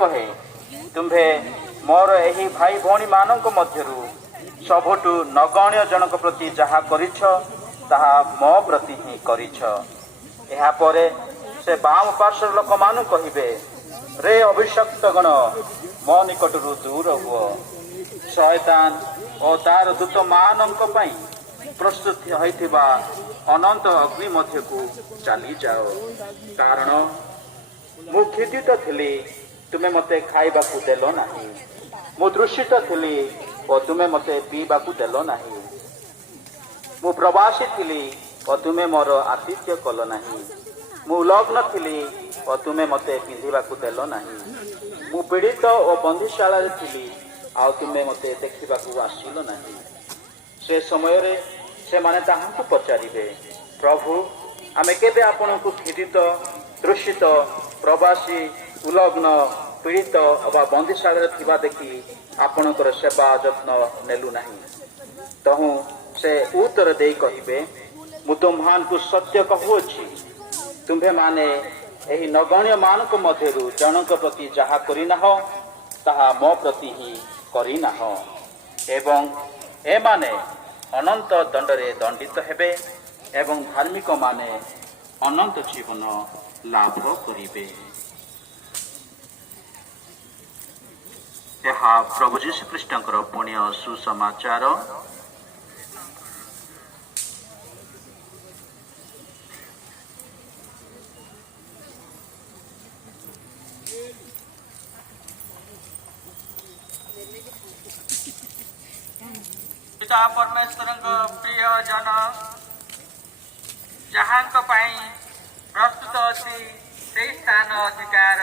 कहे तुम्भे मोर एही भाई भौणी मानक मध्यरु सबुठु नगण्य जनक प्रति जहा करिछ ताहा मो प्रति ही करिछ। एहा परे से बाम पार्श्व लोक मानु कहिबे रे अभिशक्त गण मो निकटरू दूर हुओ। शैतान और तार दूत मानक पई प्रस्तुत होइथिबा अनंत अग्नि मध्य को चली जाओ। कारण मु खिदित थिली तुमे मते खाइबा को देलो नाही, मु दृषित थिली और तुमे मते पीबा को देलो नाही, मु प्रवासी थिली और तुमे मोर आतिथ्य कलो नाही, मु लग्न थिली और तुमे मते पिंधिबा को देलो नाही, मु पीड़ित और बंदीशाला थिली आ तुमे मते देखिबा को आसिलो नाही। से समय रे से माने ताहांकु पचारिबे प्रभु आमे केबे आपण को खिदित दृषित प्रवासी उलग्न पीड़ित अबा बंदीशाला थिबा देखि आपणकर सेवा जत्न नेलु नाही। तहु से उत्तर देई कहिबे मु तुम्हान को सत्य कहूछि तुम्भे माने एही नगण्य मानक मध्यरु जनक प्रति जहा करिनाह ताहा मो प्रति ही करिनाह एवं ए माने अनंत दंडरे दंडित हेबे एवं धार्मिक माने अनंत जीवन लाभ करिबे। एहा प्रभु जीशु ख्रीष्टंकर पुण्य सुसमाचार। पिता परमेश्वर प्रिय जन जहाँ प्रस्तुत अच्छी से स्थान अधिकार